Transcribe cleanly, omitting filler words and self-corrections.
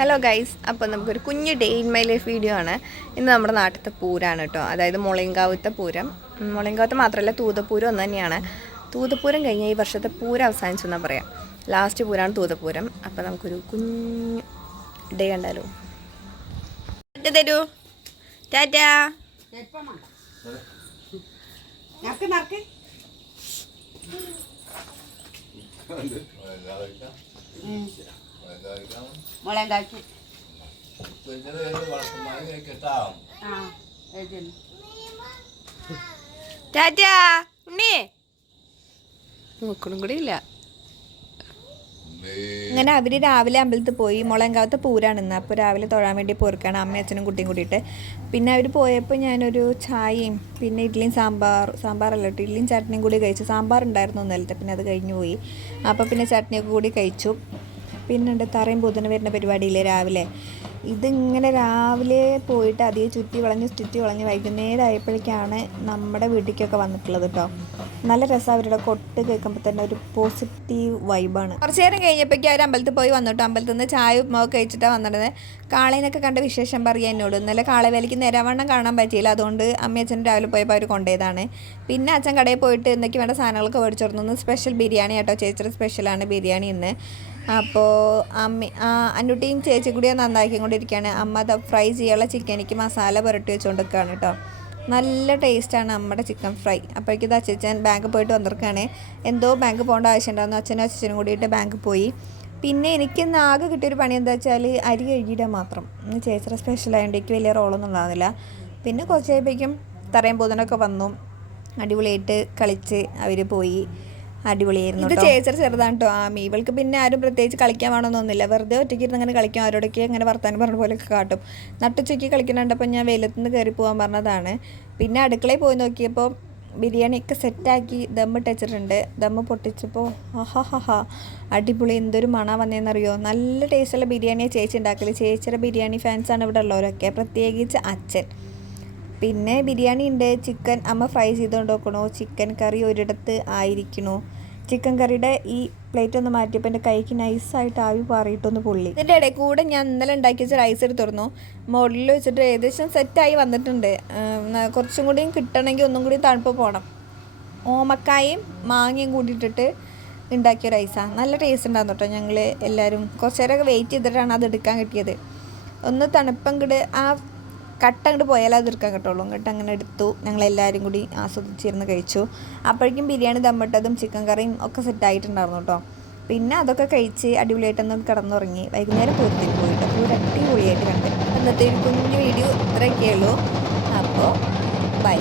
Hello guys, അപ്പോൾ നമുക്കൊരു കുഞ്ഞ് day in my life video ആണ്. ഇന്ന് നമ്മുടെ നാട്ടിലത്തെ പൂരമാണ് കേട്ടോ. അതായത് മുളയങ്കാവത്തെ പൂരം. മുളയങ്കാവത്തെ മാത്രമല്ല, തൂതപ്പൂരം ഒന്ന് തന്നെയാണ്. തൂതപ്പൂരം കഴിഞ്ഞ ഈ വർഷത്തെ പൂരം അവസാനിച്ചു എന്നാണ് പറയാം. ലാസ്റ്റ് പൂരമാണ് തൂതപ്പൂരം. അപ്പോൾ നമുക്കൊരു കുഞ്ഞ് ഡേ കണ്ടാലോ. തരൂ ടാറ്റാ. മുളങ്കാക്കി ടാറ്റാ ഉണ്ണി നോക്കണം കൂടി ഇല്ല. അങ്ങനെ അവർ രാവിലെ അമ്പലത്തിൽ പോയി. മുളയങ്കാവത്തെ പൂരാണ് ഇന്ന്. അപ്പോൾ രാവിലെ തൊഴാൻ വേണ്ടി പോർക്കാണ് അമ്മയും അച്ഛനും കുട്ടിയും കൂടിയിട്ട്. പിന്നെ അവർ പോയപ്പോൾ ഞാനൊരു ചായയും പിന്നെ ഇഡ്ഡലിയും സാമ്പാറല്ല കേട്ടോ, ഇഡ്ഡലിയും ചട്നിയും കൂടി കഴിച്ചു. സാമ്പാർ ഉണ്ടായിരുന്നു ഇന്നലത്തെ, പിന്നെ അത് കഴിഞ്ഞു പോയി. അപ്പോൾ പിന്നെ ചട്നിയൊക്കെ കൂടി കഴിച്ചു. പിന്നെ ഉണ്ട് തറയും പൂതിന് വരുന്ന പരിപാടിയില്ലേ രാവിലെ. ഇതിങ്ങനെ രാവിലെ പോയിട്ട് അധികം ചുറ്റി വളഞ്ഞ് വൈകുന്നേരം ആയപ്പോഴേക്കാണ് നമ്മുടെ വീട്ടിലേക്കൊക്കെ വന്നിട്ടുള്ളത് കേട്ടോ. നല്ല രസം. അവരുടെ കൊട്ട് കേൾക്കുമ്പോൾ തന്നെ ഒരു പോസിറ്റീവ് വൈബാണ്. കുറച്ച് നേരം കഴിഞ്ഞപ്പോഴേക്കും അവർ അമ്പലത്തിൽ പോയി വന്നിട്ട് അമ്പലത്തിൽ നിന്ന് ചായ ഉപ്പുമാവ് കഴിച്ചിട്ടാണ് വന്നിരുന്നത്. കാളേനൊക്കെ കണ്ട വിശേഷം പറയാൻ എന്നോട്. ഇന്നലെ കാളവേലയ്ക്ക് നേരാവണ്ണം കാണാൻ പറ്റിയില്ല. അതുകൊണ്ട് അമ്മയച്ഛൻ രാവിലെ പോയപ്പോൾ അവർ കൊണ്ടുപോയതാണ്. പിന്നെ അച്ഛൻ കടയിൽ പോയിട്ട് എന്തൊക്കെ വേണ്ട സാധനങ്ങളൊക്കെ മേടിച്ചിരുന്നു. സ്പെഷ്യൽ ബിരിയാണി കേട്ടോ, ചേച്ചിയുടെ സ്പെഷ്യലാണ് ബിരിയാണി ഇന്ന്. അപ്പോൾ അന്നുട്ടിയും ചേച്ചി കൂടി നന്നാക്കിക്കൊണ്ടിരിക്കുകയാണ്. അമ്മ അത് ഫ്രൈ ചെയ്യാനുള്ള ചിക്കനിക്ക് മസാല പുരട്ടി വെച്ചുകൊണ്ടിരിക്കുകയാണ് കേട്ടോ. നല്ല ടേസ്റ്റാണ് നമ്മുടെ ചിക്കൻ ഫ്രൈ. അപ്പോഴേക്കും ഇത് അച്ഛൻ ബാങ്ക് പോയിട്ട് വന്നിരിക്കുകയാണ്. എന്തോ ബാങ്ക് പോകേണ്ട ആവശ്യമുണ്ടായിരുന്നു. അച്ഛനും കൂടിയിട്ട് ബാങ്ക് പോയി. പിന്നെ എനിക്ക് ഇന്ന് ആകെ കിട്ടിയൊരു പണി എന്താ വെച്ചാൽ അരി കഴുകിയിടാൻ മാത്രം. ഇന്ന് ചേച്ചിയുടെ സ്പെഷ്യലായതുകൊണ്ട് എനിക്ക് വലിയ റോളൊന്നും ഉണ്ടാകുന്നില്ല. പിന്നെ കുറച്ച് കഴിയുമ്പോഴേക്കും തറയും പൂതനൊക്കെ വന്നു. അടിപൊളിയായിട്ട് കളിച്ച് അവർ പോയി. അടിപൊളിയായിരുന്നു. ഇത് ചേച്ചർ ചെറുതാണ് കേട്ടോ. ഇവൾക്ക് പിന്നെ ആരും പ്രത്യേകിച്ച് കളിക്കാൻ വേണമെന്നൊന്നുമില്ല. വെറുതെ ഒറ്റയ്ക്ക് ഇരുന്ന് അങ്ങനെ കളിക്കും. ആരോടൊക്കെ അങ്ങനെ വർത്താനം പറഞ്ഞ പോലെയൊക്കെ കാട്ടും. നട്ടുച്ചയ്ക്ക് കളിക്കുന്നുണ്ടപ്പോൾ ഞാൻ വെയിലത്തുനിന്ന് കയറി പോകാൻ പറഞ്ഞതാണ്. പിന്നെ അടുക്കളയിൽ പോയി നോക്കിയപ്പോൾ ബിരിയാണിയൊക്കെ സെറ്റാക്കി ദമ്മിട്ട് വെച്ചിട്ടുണ്ട്. ദമ്മ് പൊട്ടിച്ചപ്പോൾ അടിപൊളി. എന്തൊരു മണ വന്നതെന്നറിയോ. നല്ല ടേസ്റ്റുള്ള ബിരിയാണിയാണ് ചേച്ചി ഉണ്ടാക്കല്. ചേച്ചിയുടെ ബിരിയാണി ഫാൻസാണ് ഇവിടെ ഉള്ളവരൊക്കെ, പ്രത്യേകിച്ച് അച്ഛൻ. പിന്നെ ബിരിയാണി ഉണ്ട്. ചിക്കൻ അമ്മ ഫ്രൈ ചെയ്തുകൊണ്ട് നോക്കണോ. ചിക്കൻ കറി ഒരിടത്ത് ആയിരിക്കണു. ചിക്കൻ കറിയുടെ ഈ പ്ലേറ്റ് ഒന്ന് മാറ്റിയപ്പോൾ എൻ്റെ കൈക്ക് നൈസായിട്ട് ആവി പാറിയിട്ടൊന്ന് പൊള്ളി. ഇതിൻ്റെ ഇടയിൽ കൂടെ ഞാൻ ഇന്നലെ ഉണ്ടാക്കി വെച്ച റൈസ് എടുത്ത് തുറന്നു. മുകളിൽ വെച്ചിട്ട് ഏകദേശം സെറ്റായി വന്നിട്ടുണ്ട്. കുറച്ചും കൂടിയും കിട്ടണമെങ്കിൽ ഒന്നും കൂടി തണുപ്പ് പോകണം. ഓമക്കായും മാങ്ങയും കൂടിയിട്ടിട്ട് ഉണ്ടാക്കിയ റൈസാണ്. നല്ല ടേസ്റ്റ് ഉണ്ടായിരുന്നു കേട്ടോ. ഞങ്ങൾ എല്ലാവരും കുറച്ച് നേരമൊക്കെ വെയിറ്റ് ചെയ്തിട്ടാണ് അത് എടുക്കാൻ കിട്ടിയത്. ഒന്ന് തണുപ്പങ്ങോട്ട് കട്ട അങ്ങോട്ട് പോയാലേ അത് എടുക്കാൻ കിട്ടുള്ളൂ. അങ്ങോട്ട് അങ്ങനെ എടുത്തു. ഞങ്ങളെല്ലാവരും കൂടി ആസ്വദിച്ചിരുന്ന് കഴിച്ചു. അപ്പോഴേക്കും ബിരിയാണി ദമ്മിട്ടതും ചിക്കൻ കറിയും ഒക്കെ സെറ്റായിട്ടുണ്ടായിരുന്നു കേട്ടോ. പിന്നെ അതൊക്കെ കഴിച്ച് അടിപൊളിയായിട്ടൊന്ന് കിടന്നുറങ്ങി. വൈകുന്നേരം പൂരത്തിന് പോയിട്ട് പൂരം അടിപൊളിയായിട്ട് കണ്ട്. ഇന്നത്തെ ഒരു കുഞ്ഞു വീഡിയോ ഇത്രയൊക്കെയുള്ളൂ. അപ്പോൾ ബൈ.